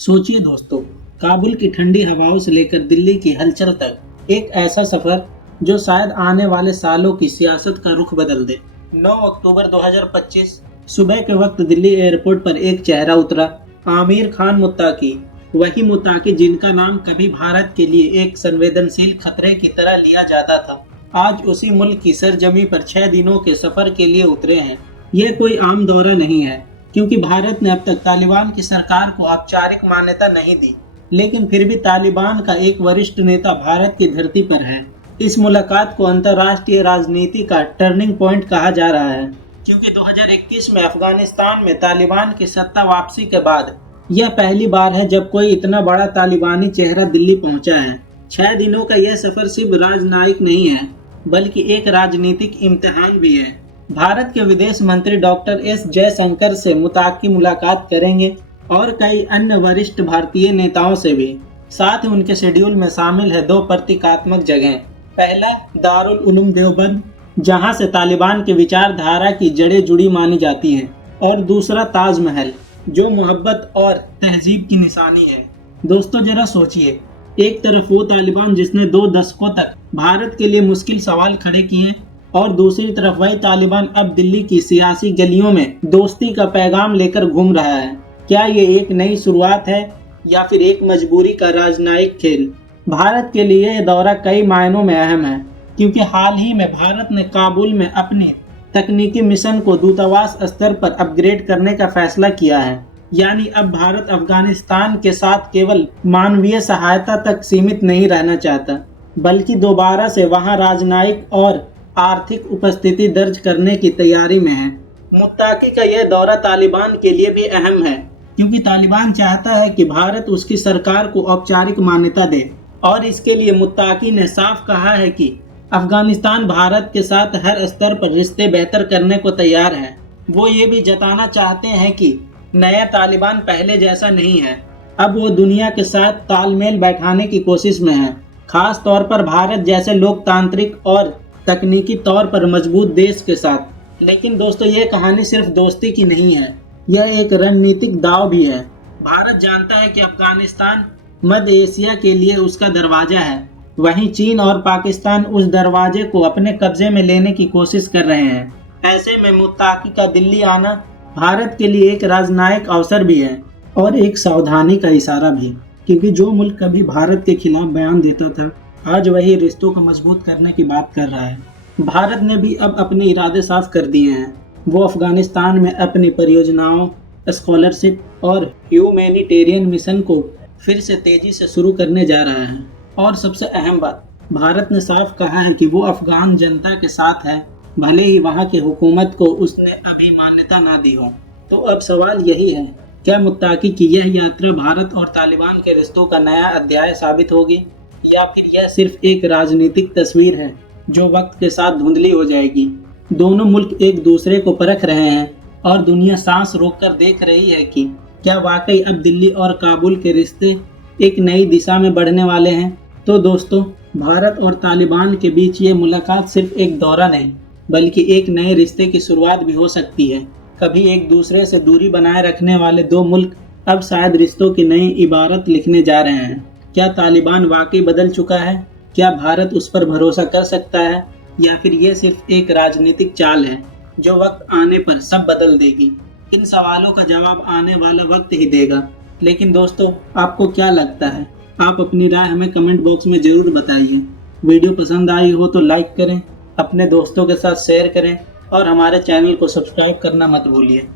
सोचिए दोस्तों, काबुल की ठंडी हवाओं से लेकर दिल्ली की हलचल तक एक ऐसा सफर जो शायद आने वाले सालों की सियासत का रुख बदल दे। 9 अक्टूबर 2025 सुबह के वक्त दिल्ली एयरपोर्ट पर एक चेहरा उतरा, आमिर खान मुत्ताकी। वही मुत्ताकी जिनका नाम कभी भारत के लिए एक संवेदनशील खतरे की तरह लिया जाता था, आज उसी मुल्क की सरजमी पर 6 दिनों के सफर के लिए उतरे हैं। ये कोई आम दौरा नहीं है, क्योंकि भारत ने अब तक तालिबान की सरकार को औपचारिक मान्यता नहीं दी, लेकिन फिर भी तालिबान का एक वरिष्ठ नेता भारत की धरती पर है। इस मुलाकात को अंतर्राष्ट्रीय राजनीति का टर्निंग पॉइंट कहा जा रहा है, क्योंकि 2021 में अफगानिस्तान में तालिबान की सत्ता वापसी के बाद यह पहली बार है जब कोई इतना बड़ा तालिबानी चेहरा दिल्ली पहुंचा है। 6 दिनों का यह सफर सिर्फ राजनयिक नहीं है, बल्कि एक राजनीतिक इम्तिहान भी है। भारत के विदेश मंत्री डॉक्टर एस जयशंकर से मुत्ताकी मुलाकात करेंगे और कई अन्य वरिष्ठ भारतीय नेताओं से भी। साथ ही उनके शेड्यूल में शामिल है 2 प्रतीकात्मक जगह। पहला, दारुल उलूम देवबंद, जहां से तालिबान के विचारधारा की जड़ें जुड़ी मानी जाती हैं, और दूसरा ताजमहल, जो मोहब्बत और तहजीब की निशानी है। दोस्तों जरा सोचिए, एक तरफ वो तालिबान जिसने 2 दशकों तक भारत के लिए मुश्किल सवाल खड़े किए, और दूसरी तरफ वही तालिबान अब दिल्ली की सियासी गलियों में दोस्ती का पैगाम लेकर घूम रहा है। क्या ये एक नई शुरुआत है या फिर एक मजबूरी का राजनयिक खेल? भारत के लिए यह दौरा कई मायनों में अहम है, क्योंकि हाल ही में भारत ने काबुल में अपने तकनीकी मिशन को दूतावास स्तर पर अपग्रेड करने का फैसला किया है। यानी अब भारत अफगानिस्तान के साथ केवल मानवीय सहायता तक सीमित नहीं रहना चाहता, बल्कि दोबारा से वहां राजनयिक और आर्थिक उपस्थिति दर्ज करने की तैयारी में है। मुत्ताकी का यह दौरा तालिबान के लिए भी अहम है, क्योंकि तालिबान चाहता है कि भारत उसकी सरकार को औपचारिक मान्यता दे, और इसके लिए मुत्ताकी ने साफ कहा है कि अफगानिस्तान भारत के साथ हर स्तर पर रिश्ते बेहतर करने को तैयार है। वो ये भी जताना चाहते हैं कि नया तालिबान पहले जैसा नहीं है, अब वो दुनिया के साथ तालमेल बैठाने की कोशिश में है, खास तौर पर भारत जैसे लोकतांत्रिक और तकनीकी तौर पर मजबूत देश के साथ। लेकिन दोस्तों, ये कहानी सिर्फ दोस्ती की नहीं है, यह एक रणनीतिक दांव भी है। भारत जानता है कि अफगानिस्तान मध्य एशिया के लिए उसका दरवाजा है, वहीं चीन और पाकिस्तान उस दरवाजे को अपने कब्जे में लेने की कोशिश कर रहे हैं। ऐसे में मुत्ताकी का दिल्ली आना भारत के लिए एक राजनयिक अवसर भी है और एक सावधानी का इशारा भी, क्योंकि जो मुल्क कभी भारत के खिलाफ बयान देता था, आज वही रिश्तों को मजबूत करने की बात कर रहा है। भारत ने भी अब अपने इरादे साफ कर दिए हैं। वो अफगानिस्तान में अपनी परियोजनाओं, स्कॉलरशिप और ह्यूमैनिटेरियन मिशन को फिर से तेजी से शुरू करने जा रहा है। और सबसे अहम बात, भारत ने साफ कहा है कि वो अफगान जनता के साथ है, भले ही वहाँ की हुकूमत को उसने अभी मान्यता ना दी हो। तो अब सवाल यही है, क्या मुत्ताकी की यह यात्रा भारत और तालिबान के रिश्तों का नया अध्याय साबित होगी, या फिर यह सिर्फ एक राजनीतिक तस्वीर है जो वक्त के साथ धुंधली हो जाएगी? दोनों मुल्क एक दूसरे को परख रहे हैं, और दुनिया सांस रोककर देख रही है कि क्या वाकई अब दिल्ली और काबुल के रिश्ते एक नई दिशा में बढ़ने वाले हैं। तो दोस्तों, भारत और तालिबान के बीच ये मुलाकात सिर्फ एक दौरा नहीं, बल्कि एक नए रिश्ते की शुरुआत भी हो सकती है। कभी एक दूसरे से दूरी बनाए रखने वाले 2 मुल्क अब शायद रिश्तों की नई इबारत लिखने जा रहे हैं। क्या तालिबान वाकई बदल चुका है? क्या भारत उस पर भरोसा कर सकता है, या फिर यह सिर्फ एक राजनीतिक चाल है जो वक्त आने पर सब बदल देगी? इन सवालों का जवाब आने वाला वक्त ही देगा। लेकिन दोस्तों, आपको क्या लगता है? आप अपनी राय हमें कमेंट बॉक्स में ज़रूर बताइए। वीडियो पसंद आई हो तो लाइक करें, अपने दोस्तों के साथ शेयर करें, और हमारे चैनल को सब्सक्राइब करना मत भूलिए।